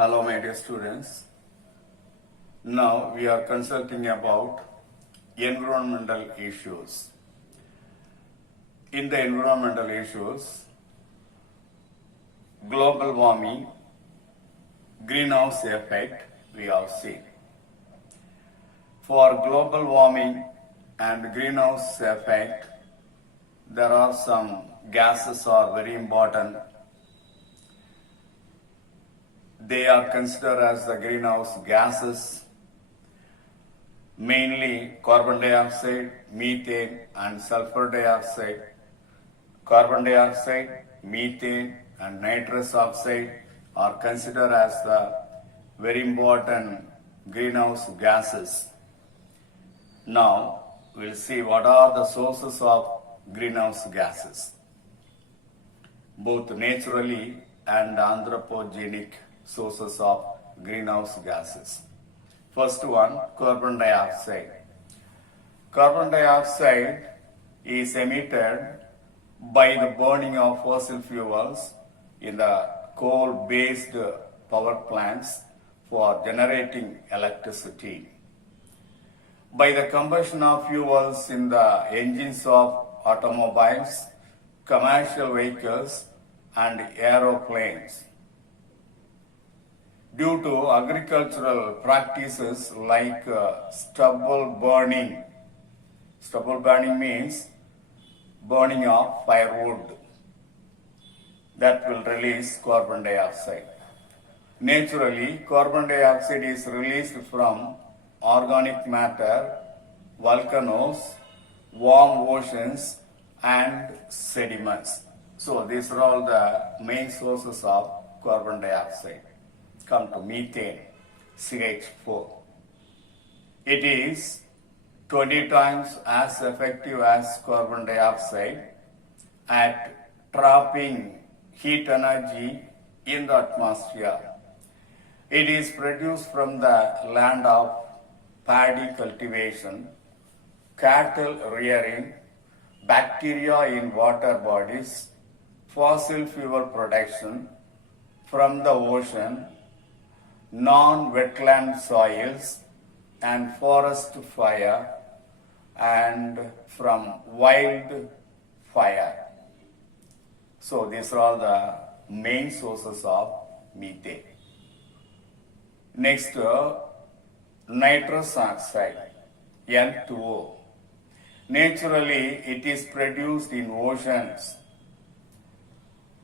Hello my dear students. Now we are consulting about environmental issues. In the environmental issues, global warming, greenhouse effect we have seen. For global warming and greenhouse effect, there are some gases are very important. They are considered as the greenhouse gases, mainly carbon dioxide, methane and sulfur dioxide. Carbon dioxide, methane and nitrous oxide are considered as the very important greenhouse gases. Now we'll see what are the sources of greenhouse gases, both naturally and anthropogenic sources of greenhouse gases. First one, carbon dioxide. Carbon dioxide is emitted by the burning of fossil fuels in the coal-based power plants for generating electricity. By the combustion of fuels in the engines of automobiles, commercial vehicles and aeroplanes. Due to agricultural practices like stubble burning. Stubble burning means burning of firewood that will release carbon dioxide. Naturally, carbon dioxide is released from organic matter, volcanoes, warm oceans and sediments. So these are all the main sources of carbon dioxide. Come to methane, CH4. It is 20 times as effective as carbon dioxide at trapping heat energy in the atmosphere. It is produced from the land of paddy cultivation, cattle rearing, bacteria in water bodies, fossil fuel production from the ocean, non-wetland soils and forest fire and from wild fire. So these are all the main sources of methane. Next, nitrous oxide, N2O. Naturally, it is produced in oceans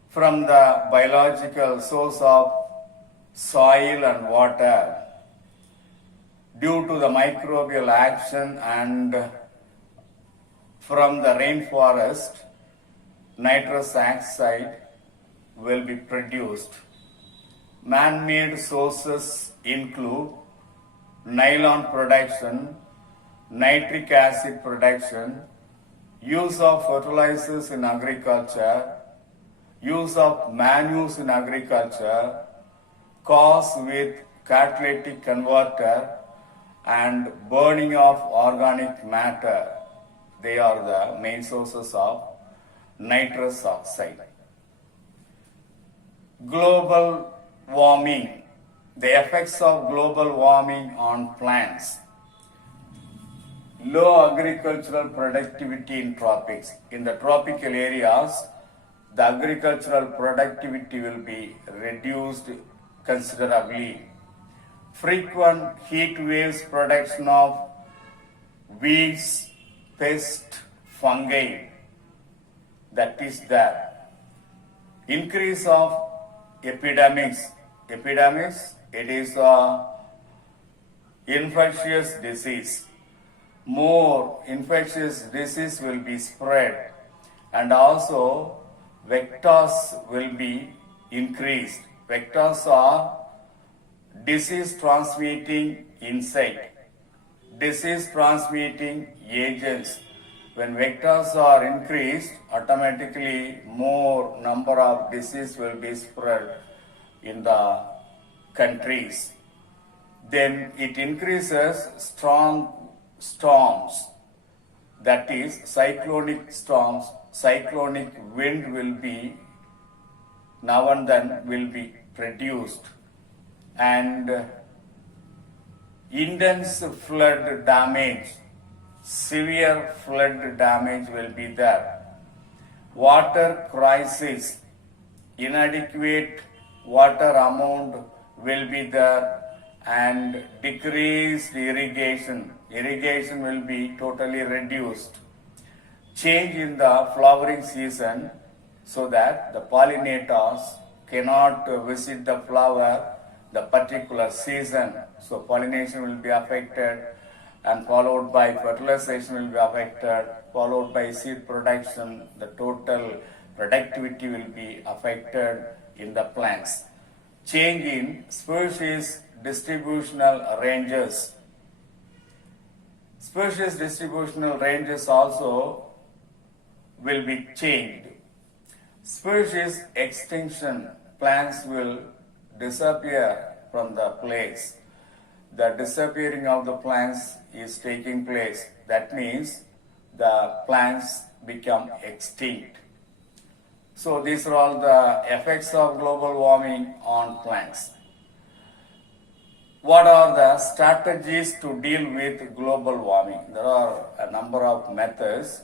from the biological source of soil and water. Due to the microbial action and from the rainforest, nitrous oxide will be produced. Man-made sources include nylon production, nitric acid production, use of fertilizers in agriculture, use of manures in agriculture, cars with catalytic converter and burning of organic matter. They are the main sources of nitrous oxide. Global warming. The effects of global warming on plants. Low agricultural productivity in tropics. In the tropical areas, the agricultural productivity will be reduced considerably. Frequent heat waves, production of weeds, pests, fungi, that is there. Increase of epidemics. Epidemics, it is a infectious disease. More infectious disease will be spread and also vectors will be increased. Vectors are disease transmitting insect, disease transmitting agents. When vectors are increased, automatically more number of disease will be spread in the countries. Then it increases strong storms, that is cyclonic storms, cyclonic wind will be now and then will be produced. and intense flood damage, severe flood damage will be there. Water crisis, inadequate water amount will be there, and decreased irrigation. Irrigation will be totally reduced. Change in the flowering season so that the pollinators cannot visit the flower the particular season. So pollination will be affected, and followed by fertilization will be affected, followed by seed production. The total productivity will be affected in the plants. Change in species distributional ranges. Species distributional ranges also will be changed. Species extinction, plants will disappear from the place. The disappearing of the plants is taking place. That means the plants become extinct. So these are all the effects of global warming on plants. What are the strategies to deal with global warming? There are a number of methods.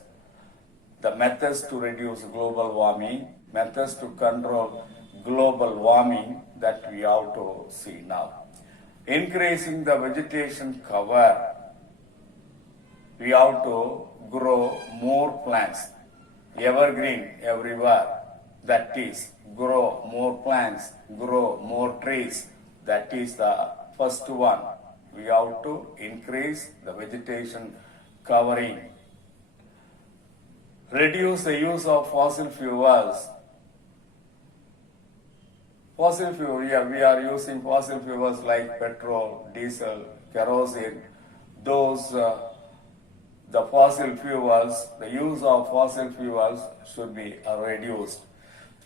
The methods to reduce global warming, methods to control global warming that we have to see now. Increasing the vegetation cover, we have to grow more plants, evergreen everywhere. That is, grow more plants, grow more trees. That is the first one. We have to increase the vegetation covering. Reduce the use of fossil fuels. Fossil fuel, yeah, we are using fossil fuels like petrol, diesel, kerosene. Those, the fossil fuels, the use of fossil fuels should be reduced,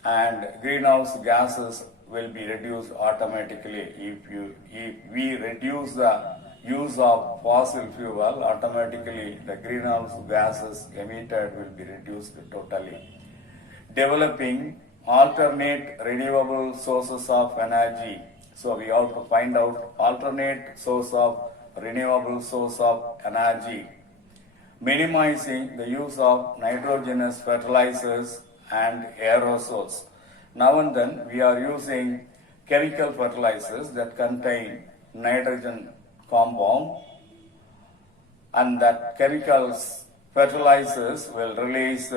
and greenhouse gases will be reduced automatically. If we reduce the use of fossil fuel, automatically the greenhouse gases emitted will be reduced totally. Developing alternate renewable sources of energy. So we have to find out alternate source of renewable source of energy. Minimizing the use of nitrogenous fertilizers and aerosols. Now and then we are using chemical fertilizers that contain nitrogen compound, and that chemicals fertilizers will release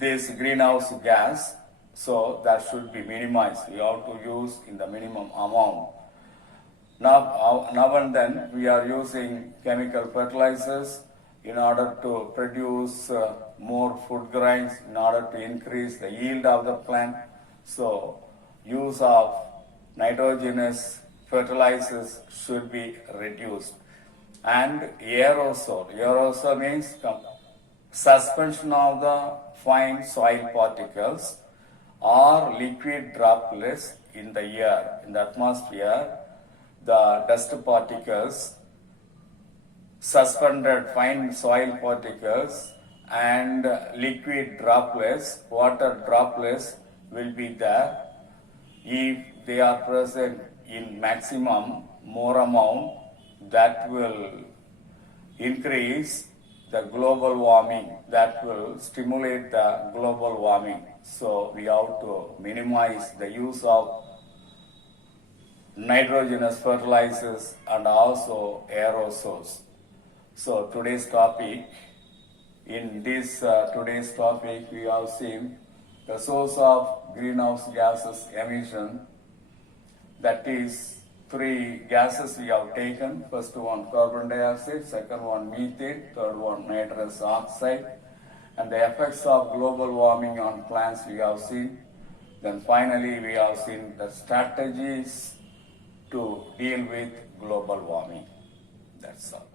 this greenhouse gas, so that should be minimized. We have to use in the minimum amount. Now and then we are using chemical fertilizers in order to produce more food grains, in order to increase the yield of the plant. So use of nitrogenous fertilizers should be reduced. And aerosol means suspension of the fine soil particles or liquid droplets in the air, in the atmosphere. The dust particles, suspended fine soil particles, and liquid droplets, water droplets will be there. If they are present in maximum, more amount, that will increase the global warming, that will stimulate the global warming. So we have to minimize the use of nitrogenous fertilizers and also aerosols. So today's topic, in this today's topic, we have seen the source of greenhouse gases emission. That is, three gases we have taken. First one carbon dioxide, second one methane, third one nitrous oxide. And the effects of global warming on plants we have seen. Then finally we have seen the strategies to deal with global warming. That's all.